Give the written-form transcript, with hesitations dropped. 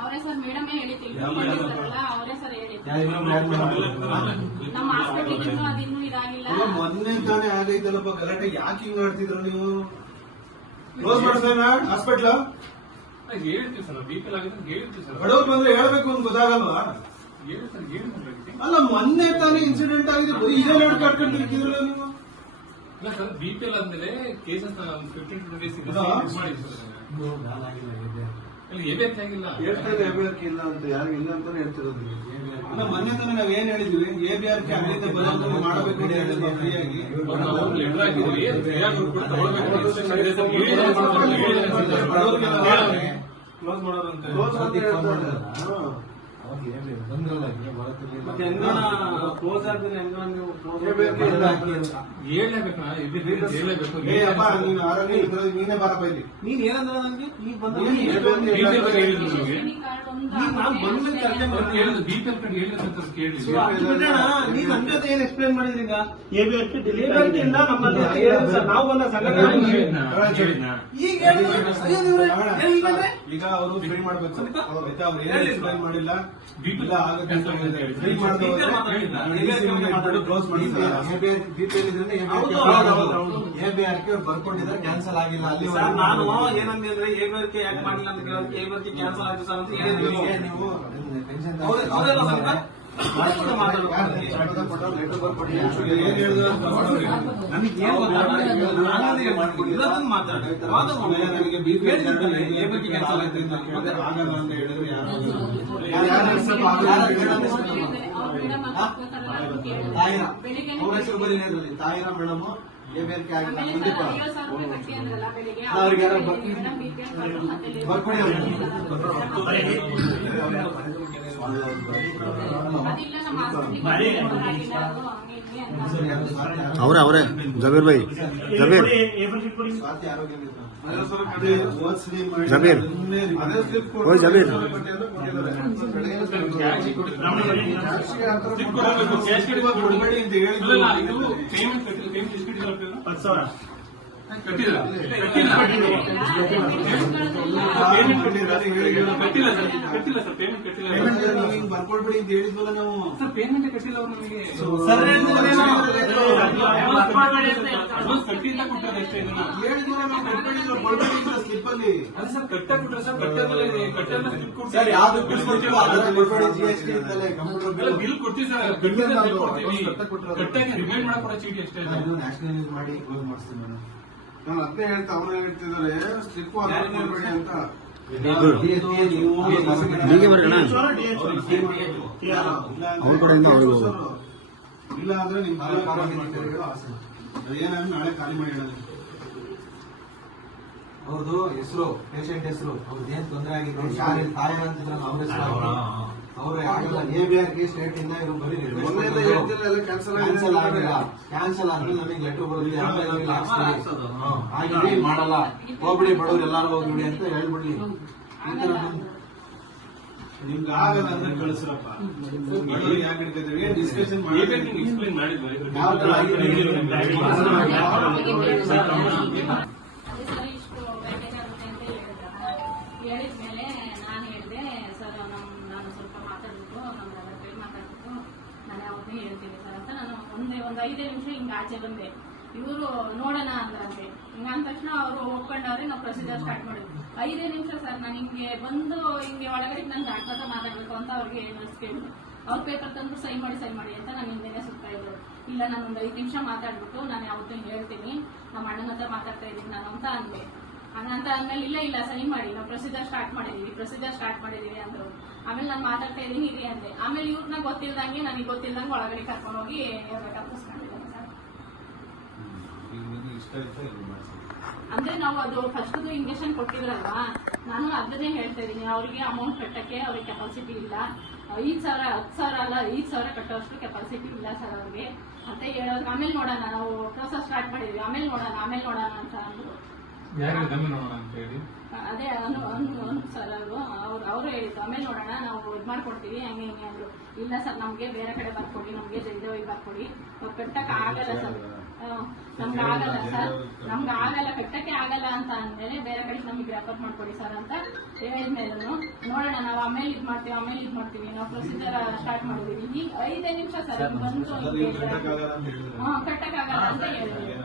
ಅವರೇ ಸರ್ ಮೇಡಮೇ ಹೇಳಿದ್ದೀವಿ ಅವರೇ ಸರ್ ಹೇಳಿದ್ರು ನಮ್ಮ ಹಾಸ್ಪಿಟಲ್ ಅದಿನ್ನೂ ಇದಾಗಿಲ್ಲ. ಮೊನ್ನೆ ತಾನೇ ಆಗೈತಲ್ಲಪ್ಪ ಗಲಾಟೆ, ಯಾಕೆ ಹಿಂಗ್ ಮಾಡ್ತಿದ್ರು ನೀವು? ಕ್ಲೋಸ್ ಮಾಡ್ಸೋಣ ಹಾಸ್ಪಿಟ್ಲ್. ಹೇಳ್ತೀವಿ ಸರ್, ಬಿಪಿಎಲ್ ಆಗಿದೆ ಹೇಳ್ತೀವಿ ಸರ್. ಬಡವ್ರು ಬಂದ್ರೆ ಹೇಳ್ಬೇಕು ಅಂತ ಗೊತ್ತಾಗಲ್ವಾ? ಅಲ್ಲ ಮೊನ್ನೆ ತಾನೇ ಇನ್ಸಿಡೆಂಟ್ ಆಗಿದೆ, ಬರೀ ಇದೇ ನೋಡಿ ಕಟ್ಕೊಂಡಿರ್ತಿದ್ರಲ್ಲ ನೀವು. ಇಲ್ಲ ಸರ್, ಬಿಪಿಎಲ್ ಆದ್ಮೇಲೆ ಕೇಸಸ್ 15 ಡೇಸ್ ಆಗಿಲ್ಲ ಇಲ್ಲ ಅಂತ ಯಾರು ಇಲ್ಲ ಅಂತಾನೆ ಹೇಳ್ತಿರೋದು. ಮೊನ್ನೆ ತಾನೇ ನಾವ್ ಏನ್ ಹೇಳಿದ್ವಿ, ABR ಅಲ್ಲಿಂದ ಬದಲಾವಣೆ ಮಾಡಬೇಕು ಅಂತ ಹೇಳಿದ್ವಿ ಫ್ರೀಯಾಗಿ. ಕ್ಲೋಸ್ ಮಾಡೋರು ಅಂತ ಕ್ಲೋಸ್ ಆದ್ಮೇಲೆ ನೀನೇ ಬಾರಪ್ಪ ಇಲ್ಲಿ. ನೀನ್ ಏನಂದ್ರ ನಂಗೆ ಈಗ ಬಂದ ನೀನ್ ನನ್ ಜೊತೆ ಏನ್ ಎಕ್ಸ್ಪ್ಲೇನ್ ಮಾಡಿದ್ರಿ? ಈಗ ನಾವು ಬಂದ ಈಗ ಅವರು ಫ್ರೀ ಮಾಡ್ಬೇಕು ಆಯ್ತಾ? ಅವ್ರು ಏನ್ ಎಕ್ಸ್ಪ್ಲೇನ್ ಮಾಡಿಲ್ಲ, ಕ್ಲೋಸ್ ಬರ್ಕೊಂಡಿದ್ರೆ ಕ್ಯಾನ್ಸಲ್ ಆಗಿಲ್ಲ. ಅಲ್ಲಿ ನಾನು ಏನಂದ್ರೆ ABR ಯಾಕೆ ಮಾಡಿಲ್ಲ ಅಂತ ಕೇಳೋದಕ್ಕೆ ABR ಕ್ಯಾನ್ಸಲ್ ಆಯ್ತು ಸರ್ ಅಂತ ಹೇಳಿದ್ವಿ. ನೀವು ಅವರೆಲ್ಲ ಸ್ವಲ್ಪ ನನಗೆ BP ಕ್ಯಾನ್ಸಲ್ ಆಯ್ತು ಆಗಲ್ಲ ಅಂತ ಹೇಳಿದ್ರೆ ಅವ್ರ ಹೆಸರು ಬರೀ ತಾಯಿರಾ ಮೇಡಮ್ ABR ಅವ್ರಿಗೆ ಬರ್ಕೊಡಿ. ಅವರೇ ಜಬೀರ್ ಭಾई ಜಬೀರ್ ಜಬೀರ್ ಓಯ್ ಜಬೀರ್ ಕೊಡಬೇಡಿ ಅಂತ ಹೇಳಿದ್ರು. ಬರ್ಕೊಡ್ಬೇಡಿ ಅಂತ ಹೇಳಿದ್ವಲ್ಲ ನಾವು. ಪೇಮೆಂಟ್ ಕಟ್ಟಿಲ್ಲ ಅವ್ರು ನಮಗೆ. ಸ್ಲಿಪ್ ಅಲ್ಲಿ ಸರ್ ಕಟ್ಟ ಕೊಟ್ರೆ ಸರ್ ಕಟ್ಟಲ್ಲಿ ಬಿಲ್ ಕೊಡ್ತೀವಿ ಸರ್. ಕಟ್ಟಾಗಿ ರಿಮೈಂಡ್ ಮಾಡಕೊಡೋ ಚೀಟಿ ಅಷ್ಟೇ. ನ್ಯಾಷನಲೈಸ್ ಮಾಡಿ ಕ್ಲೋಸ್ ಮಾಡಿಸ್ತೀನಿ ನಾನು ಅದನ್ನೇ ಹೇಳ್ತಾ ಅವ್ರು ಹೇಳ್ತಿದ್ದಾರೆ ಸ್ಲಿಪ್ ಮಾಡ್ಬೇಡಿ ಅಂತ. ಇಲ್ಲ ಅಂದ್ರೆ ನಿಮ್ ಏನಾದ್ರು ನಾಳೆ ಖಾಲಿ ಮಾಡಿ ಹೇಳೋದು. ಅವ್ರದ್ದು ಹೆಸರು, ಪೇಷಂಟ್ ಹೆಸರು, ಅವ್ರದ್ದು ಏನ್ ತೊಂದರೆ ಆಗಿದೆ, ಯಾರು ತಾಯ ಅಂತಿದ್ರ ಅವ್ರ ಹೆಸರು, ಅವ್ರು ಆಗಿಲ್ಲ. ABR ಸ್ಟೇಟ್ ಇಂದ ಇವರು ಬರೀ ಕ್ಯಾನ್ಸಲ್ ಆಗಿಲ್ಲ. ಕ್ಯಾನ್ಸಲ್ ಆದ್ಮೇಲೆ ನಮಗೆ ಲೆಟರ್ ಬರುತ್ತೆ, ಆಗಿದೆ ಮಾಡಲ್ಲ, ಹೋಗ್ಬಿಡಿ ಬಡವ್ರು ಎಲ್ಲಾರು ಹೋಗ್ಬಿಡಿ ಅಂತ ಹೇಳ್ಬಿಡ್ಲಿ. ನಿಮ್ಗೆ ಆಗಲ್ಲ ಅಂದ್ರೆ ಕಳಿಸ್ರಪ್ಪ. ಯಾಕೆ ಹಿಡ್ಕೊತೀವಿ ಡಿಸ್ಕಷನ್ ಮಾಡಿ ಎಕ್ಸ್ಪ್ಲೇನ್ ಮಾಡಿದ್ವಿ. ಹೇಳಿದ್ಮೇಲೆ ನಾನು ಹೇಳಿದೆ ಸರ್ ನಾನು ಸ್ವಲ್ಪ ಮಾತಾಡ್ಬಿಟ್ಟು ನಮ್ಮ ಕೈ ಮಾತಾಡ್ಬಿಟ್ಟು ನಾನು ಅವ್ರನ್ನೇ ಹೇಳ್ತೀನಿ ಸರ್ ಅಂತ ನಾನು ಒಂದು 5 ನಿಮಿಷ ಹಿಂಗೆ ಆಚೆ ಬಂದೆ. ಇವರು ನೋಡೋಣ ಅಂದ್ರಂತೆ. ಹಿಂಗ ಅಂದ ತಕ್ಷಣ ಅವರು ಒಪ್ಕೊಂಡವ್ರೆ. ನಾವು ಪ್ರೊಸೀಜರ್ ಸ್ಟಾರ್ಟ್ ಮಾಡಿದ್ವಿ. 5 ನಿಮಿಷ ಸರ್ ನಾನು ಹಿಂಗೆ ಬಂದು ಹಿಂಗೆ ಒಳಗಡೆ ನಾನು ಡಾಕ್ಟರ್ ಹತ್ರ ಮಾತಾಡ್ಬೇಕು ಅಂತ ಅವ್ರಿಗೆ ಕೇಳಿದ್ರು. ಅವ್ರ ಪೇಪರ್ ತಂದು ಸೈ ಮಾಡಿ ಅಂತ ನಾನು ಹಿಂದೆನೆ ಸುತ್ತಾ ಇದ್ರು. ಇಲ್ಲ ನಾನು ಒಂದು 5 ನಿಮಿಷ ಮಾತಾಡ್ಬಿಟ್ಟು ನಾನು ಯಾವತ್ತೂ ಹೇಳ್ತೀನಿ, ನಮ್ಮ ಅಣ್ಣನ ಹತ್ರ ಮಾತಾಡ್ತಾ ಇದ್ದೀನಿ ನಾನು ಅಂತ ಅಂದೆ. ಅಂತ ಅಂದ್ಮೇಲೆ ಇಲ್ಲ ಸೈ ಮಾಡಿ, ನಾವು ಪ್ರೊಸೀಜರ್ ಸ್ಟಾರ್ಟ್ ಮಾಡಿದೀವಿ ಅಂದ್ರು. ಆಮೇಲೆ ನಾನು ಮಾತಾಡ್ತಾ ಇದ್ದೀನಿ ಇರಿ ಅಂದೆ. ಆಮೇಲೆ ಇವ್ರನ್ನ ಗೊತ್ತಿಲ್ದಂಗೆ ನನಗೆ ಗೊತ್ತಿಲ್ದಂಗೆ ಒಳಗಡೆ ಕರ್ಕೊಂಡು ಹೋಗಿ ಕರ್ಪಿಸ್ಕೊಂಡಿದ್ದಾರೆ ಸರ್. ಅಂದ್ರೆ ನಾವು ಅದು ಫಸ್ಟ್ ಇಂಜೆಕ್ಷನ್ ಕೊಟ್ಟಿದ್ರಲ್ವಾ, ನಾನು ಅದನ್ನೇ ಹೇಳ್ತಾ ಇದ್ದೀನಿ. ಅವರಿಗೆ ಅಮೌಂಟ್ ಕಟ್ಟಕ್ಕೆ ಅವ್ರಿಗೆ ಕೆಪಾಸಿಟಿ ಇಲ್ಲ. 5,000 10,000 ಅಲ್ಲ 5,000 ಕಟ್ಟೋಷ್ಟು ಕೆಪಾಸಿಟಿ ಇಲ್ಲ ಸರ್ ಅವ್ರಿಗೆ ಅಂತ ಹೇಳೋದು. ಆಮೇಲೆ ನೋಡೋಣ, ನಾವು ಪ್ರೋಸೆಸ್ ಸ್ಟಾರ್ಟ್ ಮಾಡಿದ್ವಿ, ಆಮೇಲೆ ನೋಡೋಣ ಅಂತ ಅಂದ್ರು. ಅದೇ ಸರ್ ಅವರು ಹೇಳಿದ್ರು ಆಮೇಲೆ ನೋಡೋಣ ನಾವು ಇದು ಮಾಡ್ಕೊಡ್ತೀವಿ ಹಂಗೆ ಅಂದ್ರು. ಇಲ್ಲ ಸರ್ ನಮ್ಗೆ ಬೇರೆ ಕಡೆ ಬರ್ಕೊಡಿ, ನಮ್ಗೆ ಜೈದೇವಿ ಬರ್ಕೊಡಿ, ಕಟ್ಟಕ್ಕೆ ಆಗಲ್ಲ ಸರ್, ನಮ್ಗೆ ಆಗಲ್ಲ ಕಟ್ಟಕ್ಕೆ ಆಗಲ್ಲ ಅಂತ ಅಂದ್ಮೇಲೆ ಬೇರೆ ಕಡೆ ನಮ್ಗೆ ರೆಫರ್ ಮಾಡ್ಕೊಡಿ ಸರ್ ಅಂತ ಹೇಳಿದ್ಮೇಲೆ ನೋಡೋಣ ನಾವು ಆಮೇಲೆ ಇದ್ ಮಾಡ್ತೀವಿ ನಾವು ಪ್ರೊಸೀಜರ್ ಸ್ಟಾರ್ಟ್ ಮಾಡಿದೀವಿ. ಈಗ 5 ನಿಮಿಷ ಸರ್ ಬಂತು ಕಟ್ಟಕ್ಕಾಗಲ್ಲ ಅಂತ ಹೇಳಿದ್ರು.